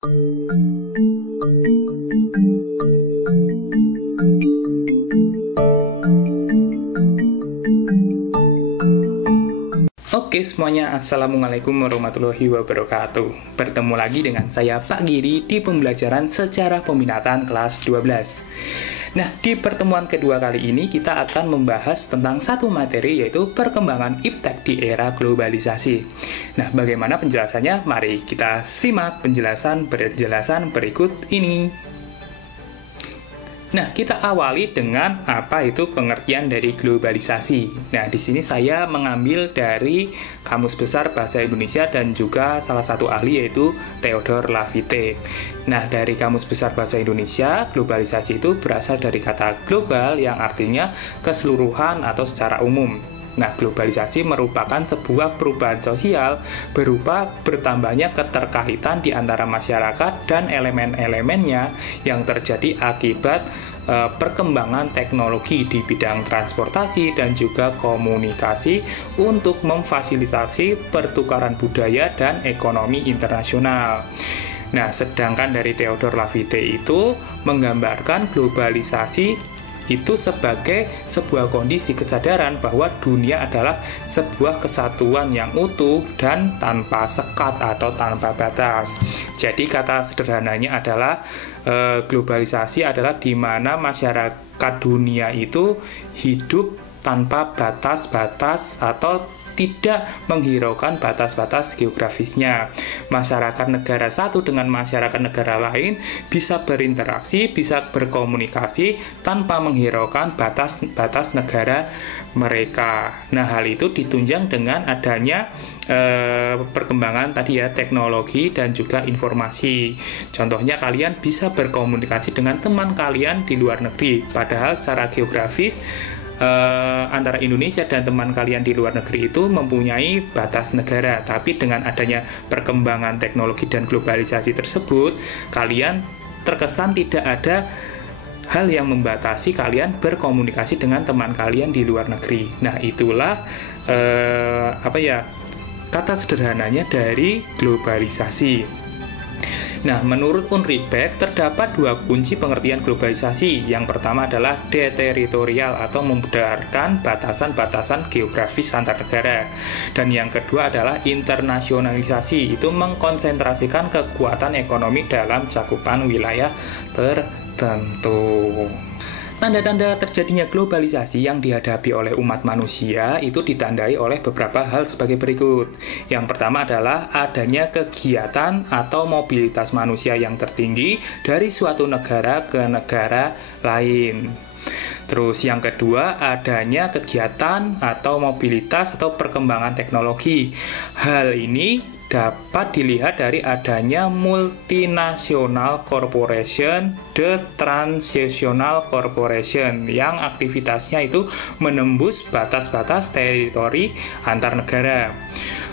Oke semuanya, Assalamualaikum warahmatullahi wabarakatuh. Bertemu lagi dengan saya Pak Giri di pembelajaran sejarah peminatan kelas 12. Nah, di pertemuan kedua kali ini kita akan membahas tentang satu materi, yaitu perkembangan iptek di era globalisasi. Nah, bagaimana penjelasannya? Mari kita simak penjelasan berikut ini. Nah, kita awali dengan apa itu pengertian dari globalisasi. Nah, di sini saya mengambil dari Kamus Besar Bahasa Indonesia dan juga salah satu ahli, yaitu Theodore Laffite. Nah, dari Kamus Besar Bahasa Indonesia, globalisasi itu berasal dari kata global yang artinya keseluruhan atau secara umum. Nah, globalisasi merupakan sebuah perubahan sosial berupa bertambahnya keterkaitan di antara masyarakat dan elemen-elemennya yang terjadi akibat perkembangan teknologi di bidang transportasi dan juga komunikasi untuk memfasilitasi pertukaran budaya dan ekonomi internasional. Nah, sedangkan dari Theodore Laffite itu menggambarkan globalisasi itu sebagai sebuah kondisi kesadaran bahwa dunia adalah sebuah kesatuan yang utuh dan tanpa sekat atau tanpa batas. Jadi kata sederhananya adalah globalisasi adalah di mana masyarakat dunia itu hidup tanpa batas-batas atau tidak menghiraukan batas-batas geografisnya. Masyarakat negara satu dengan masyarakat negara lain bisa berinteraksi, bisa berkomunikasi tanpa menghiraukan batas-batas negara mereka. Nah, hal itu ditunjang dengan adanya perkembangan tadi ya, teknologi dan juga informasi. Contohnya, kalian bisa berkomunikasi dengan teman kalian di luar negeri, padahal secara geografis antara Indonesia dan teman kalian di luar negeri itu mempunyai batas negara. Tapi dengan adanya perkembangan teknologi dan globalisasi tersebut, kalian terkesan tidak ada hal yang membatasi kalian berkomunikasi dengan teman kalian di luar negeri. Nah, itulah kata sederhananya dari globalisasi. Nah, menurut Unribek, terdapat dua kunci pengertian globalisasi. Yang pertama adalah deteritorial atau memudahkan batasan-batasan geografis antar negara. Dan yang kedua adalah internasionalisasi, itu mengkonsentrasikan kekuatan ekonomi dalam cakupan wilayah tertentu. Tanda-tanda terjadinya globalisasi yang dihadapi oleh umat manusia itu ditandai oleh beberapa hal sebagai berikut. Yang pertama adalah adanya kegiatan atau mobilitas manusia yang tertinggi dari suatu negara ke negara lain. Terus yang kedua, adanya kegiatan atau mobilitas atau perkembangan teknologi. Hal ini dapat dilihat dari adanya multinational corporation, the transnational corporation, yang aktivitasnya itu menembus batas-batas teritori antar negara.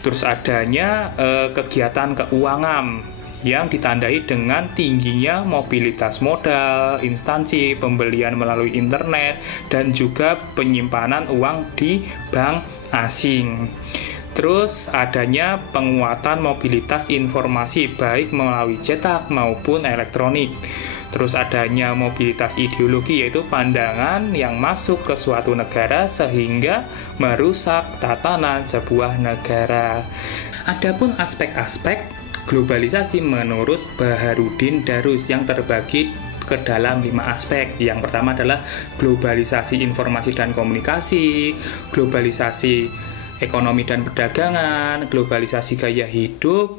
Terus adanya kegiatan keuangan yang ditandai dengan tingginya mobilitas modal, instansi, pembelian melalui internet, dan juga penyimpanan uang di bank asing. Terus adanya penguatan mobilitas informasi baik melalui cetak maupun elektronik. Terus adanya mobilitas ideologi, yaitu pandangan yang masuk ke suatu negara sehingga merusak tatanan sebuah negara. Adapun aspek-aspek globalisasi menurut Baharudin Darus yang terbagi ke dalam 5 aspek. Yang pertama adalah globalisasi informasi dan komunikasi, globalisasi ekonomi dan perdagangan, globalisasi gaya hidup,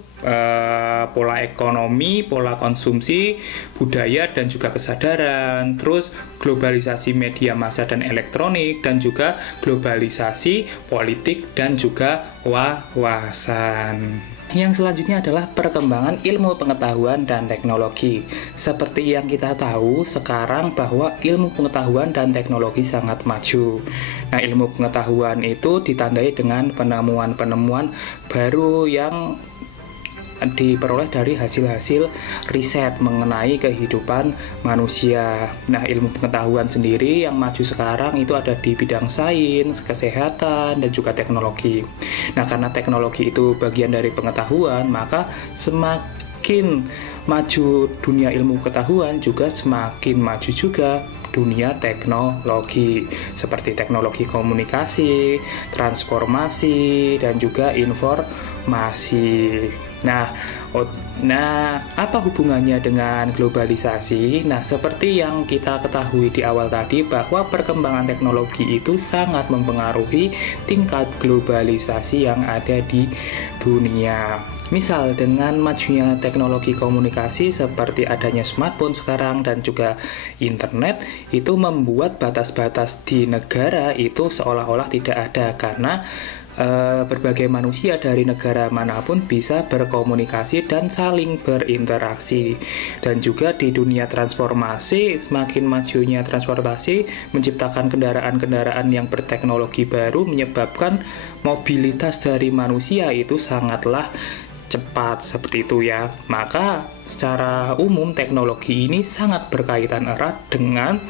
pola ekonomi, pola konsumsi, budaya dan juga kesadaran, terus globalisasi media massa dan elektronik, dan juga globalisasi politik dan juga wawasan. Yang selanjutnya adalah perkembangan ilmu pengetahuan dan teknologi. Seperti yang kita tahu sekarang bahwa ilmu pengetahuan dan teknologi sangat maju. Nah, ilmu pengetahuan itu ditandai dengan penemuan-penemuan baru yang diperoleh dari hasil-hasil riset mengenai kehidupan manusia. Nah, ilmu pengetahuan sendiri yang maju sekarang itu ada di bidang sains, kesehatan, dan juga teknologi. Nah, karena teknologi itu bagian dari pengetahuan, maka semakin maju dunia ilmu pengetahuan juga semakin maju juga dunia teknologi, seperti teknologi komunikasi, transformasi, dan juga informasi. Nah, apa hubungannya dengan globalisasi? Nah, seperti yang kita ketahui di awal tadi, bahwa perkembangan teknologi itu sangat mempengaruhi tingkat globalisasi yang ada di dunia. Misal dengan majunya teknologi komunikasi seperti adanya smartphone sekarang dan juga internet, itu membuat batas-batas di negara itu seolah-olah tidak ada, karena berbagai manusia dari negara manapun bisa berkomunikasi dan saling berinteraksi. Dan juga di dunia transformasi, semakin majunya transportasi menciptakan kendaraan-kendaraan yang berteknologi baru, menyebabkan mobilitas dari manusia itu sangatlah cepat, seperti itu ya. Maka secara umum teknologi ini sangat berkaitan erat dengan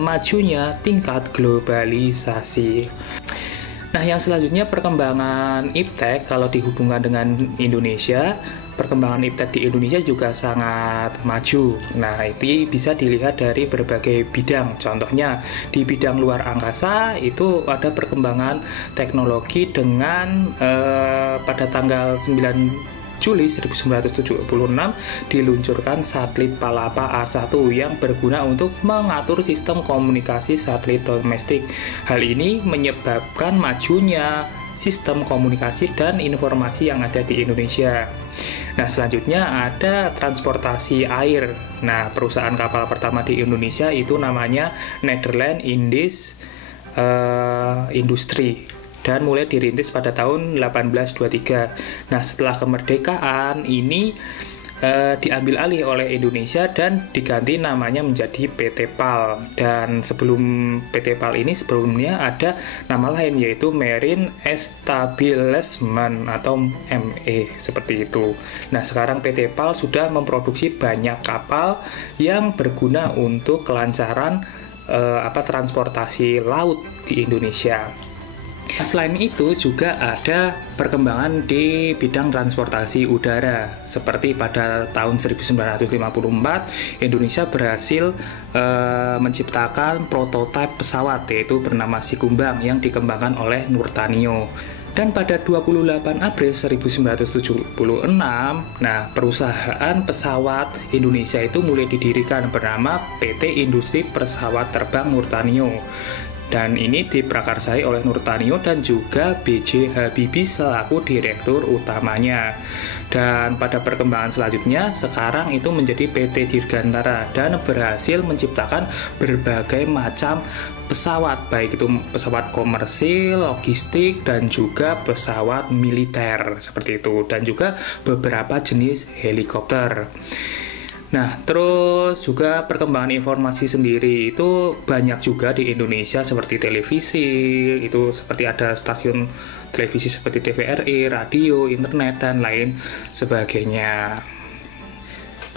majunya tingkat globalisasi. Nah, yang selanjutnya perkembangan iptek. Kalau dihubungkan dengan Indonesia, perkembangan iptek di Indonesia juga sangat maju. Nah, itu bisa dilihat dari berbagai bidang. Contohnya di bidang luar angkasa itu ada perkembangan teknologi dengan pada tanggal 9 Juli 1976 diluncurkan satelit Palapa A1 yang berguna untuk mengatur sistem komunikasi satelit domestik. Hal ini menyebabkan majunya sistem komunikasi dan informasi yang ada di Indonesia. Nah, selanjutnya ada transportasi air. Nah, perusahaan kapal pertama di Indonesia itu namanya Netherlands Indies Industri, dan mulai dirintis pada tahun 1823. Nah, setelah kemerdekaan ini diambil alih oleh Indonesia dan diganti namanya menjadi PT PAL. Dan sebelum PT PAL ini sebelumnya ada nama lain, yaitu Marine Establishment atau ME, seperti itu. Nah, sekarang PT PAL sudah memproduksi banyak kapal yang berguna untuk kelancaran transportasi laut di Indonesia. Selain itu juga ada perkembangan di bidang transportasi udara. Seperti pada tahun 1954 Indonesia berhasil menciptakan prototipe pesawat, yaitu bernama Sikumbang, yang dikembangkan oleh Nurtanio. Dan pada 28 April 1976, nah, perusahaan pesawat Indonesia itu mulai didirikan bernama PT Industri Pesawat Terbang Nurtanio. Dan ini diprakarsai oleh Nurtanio dan juga B.J. Habibie selaku direktur utamanya. Dan pada perkembangan selanjutnya, sekarang itu menjadi PT Dirgantara dan berhasil menciptakan berbagai macam pesawat, baik itu pesawat komersil, logistik, dan juga pesawat militer, seperti itu. Dan juga beberapa jenis helikopter. Nah, terus juga perkembangan informasi sendiri itu banyak juga di Indonesia, seperti televisi, itu seperti ada stasiun televisi seperti TVRI, radio, internet, dan lain sebagainya.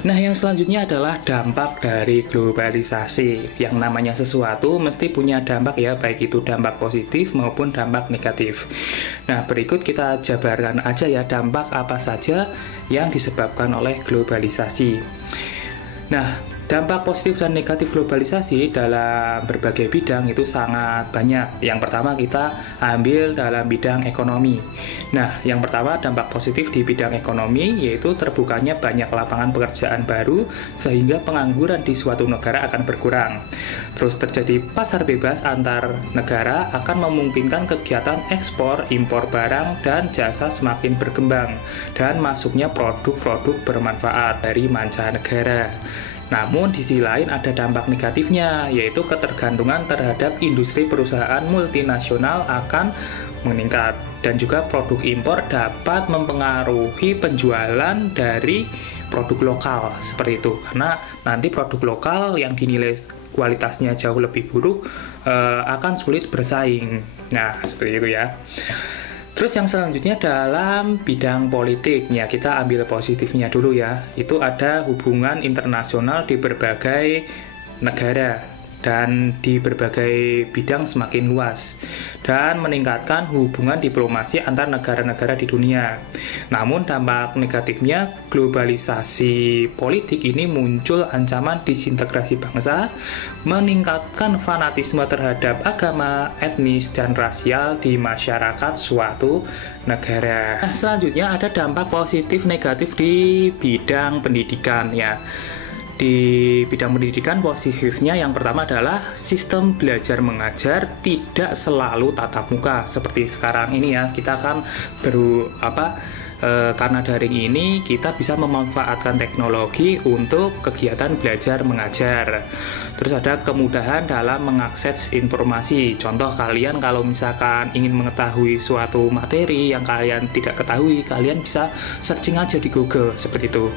Nah, yang selanjutnya adalah dampak dari globalisasi. Yang namanya sesuatu mesti punya dampak ya, baik itu dampak positif maupun dampak negatif. Nah, berikut kita jabarkan aja ya dampak apa saja yang disebabkan oleh globalisasi. Nah, dampak positif dan negatif globalisasi dalam berbagai bidang itu sangat banyak. Yang pertama kita ambil dalam bidang ekonomi. Nah, yang pertama dampak positif di bidang ekonomi yaitu terbukanya banyak lapangan pekerjaan baru sehingga pengangguran di suatu negara akan berkurang. Terus terjadi pasar bebas antar negara akan memungkinkan kegiatan ekspor, impor barang dan jasa semakin berkembang dan masuknya produk-produk bermanfaat dari mancanegara. Namun di sisi lain ada dampak negatifnya, yaitu ketergantungan terhadap industri perusahaan multinasional akan meningkat. Dan juga produk impor dapat mempengaruhi penjualan dari produk lokal, seperti itu. Karena nanti produk lokal yang dinilai kualitasnya jauh lebih buruk akan sulit bersaing. Nah, seperti itu ya. Terus yang selanjutnya dalam bidang politiknya, kita ambil positifnya dulu ya. Itu ada hubungan internasional di berbagai negara. dan di berbagai bidang semakin luas dan meningkatkan hubungan diplomasi antar negara-negara di dunia. Namun dampak negatifnya globalisasi politik ini muncul ancaman disintegrasi bangsa, meningkatkan fanatisme terhadap agama, etnis, dan rasial di masyarakat suatu negara. Nah, selanjutnya ada dampak positif negatif di bidang pendidikan ya. Di bidang pendidikan positifnya yang pertama adalah sistem belajar mengajar tidak selalu tatap muka seperti sekarang ini ya. Kita kan karena daring ini kita bisa memanfaatkan teknologi untuk kegiatan belajar mengajar. Terus ada kemudahan dalam mengakses informasi. Contoh, kalian kalau misalkan ingin mengetahui suatu materi yang kalian tidak ketahui, kalian bisa searching aja di Google seperti itu.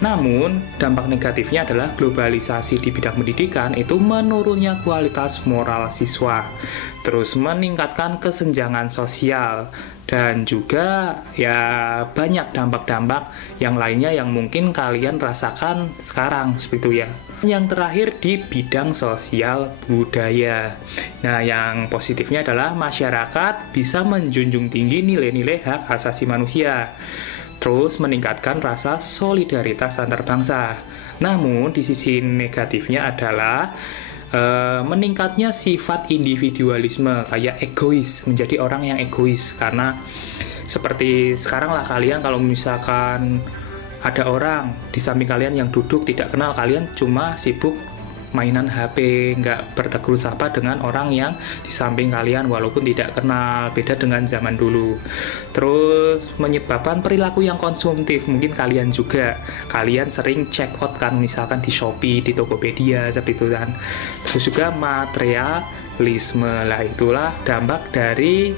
Namun, dampak negatifnya adalah globalisasi di bidang pendidikan itu menurunnya kualitas moral siswa, terus meningkatkan kesenjangan sosial, dan juga ya banyak dampak-dampak yang lainnya yang mungkin kalian rasakan sekarang seperti itu ya. Yang terakhir di bidang sosial budaya. Nah, yang positifnya adalah masyarakat bisa menjunjung tinggi nilai-nilai hak asasi manusia, terus meningkatkan rasa solidaritas antar bangsa. Namun, di sisi negatifnya adalah meningkatnya sifat individualisme, kayak egois, menjadi orang yang egois. Karena seperti sekarang lah, kalian kalau misalkan ada orang di samping kalian yang duduk tidak kenal, kalian cuma sibuk mainan HP, nggak bertegur sapa dengan orang yang di samping kalian walaupun tidak kenal, beda dengan zaman dulu. Terus menyebabkan perilaku yang konsumtif, mungkin kalian sering check out kan, misalkan di Shopee, di Tokopedia seperti itu kan. Terus juga materialisme lah, itulah dampak dari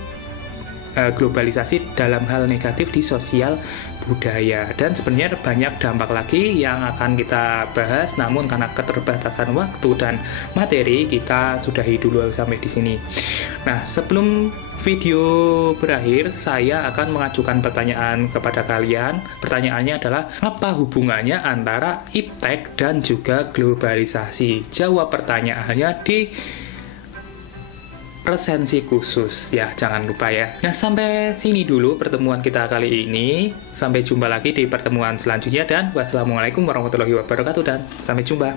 globalisasi dalam hal negatif di sosial budaya. Dan sebenarnya banyak dampak lagi yang akan kita bahas, namun karena keterbatasan waktu dan materi, kita sudahi dulu sampai di sini. Nah, sebelum video berakhir, saya akan mengajukan pertanyaan kepada kalian. Pertanyaannya adalah, apa hubungannya antara iptek dan juga globalisasi? Jawab pertanyaannya di presensi khusus ya, jangan lupa ya. Nah, sampai sini dulu pertemuan kita kali ini. Sampai jumpa lagi di pertemuan selanjutnya, dan wassalamualaikum warahmatullahi wabarakatuh, dan sampai jumpa.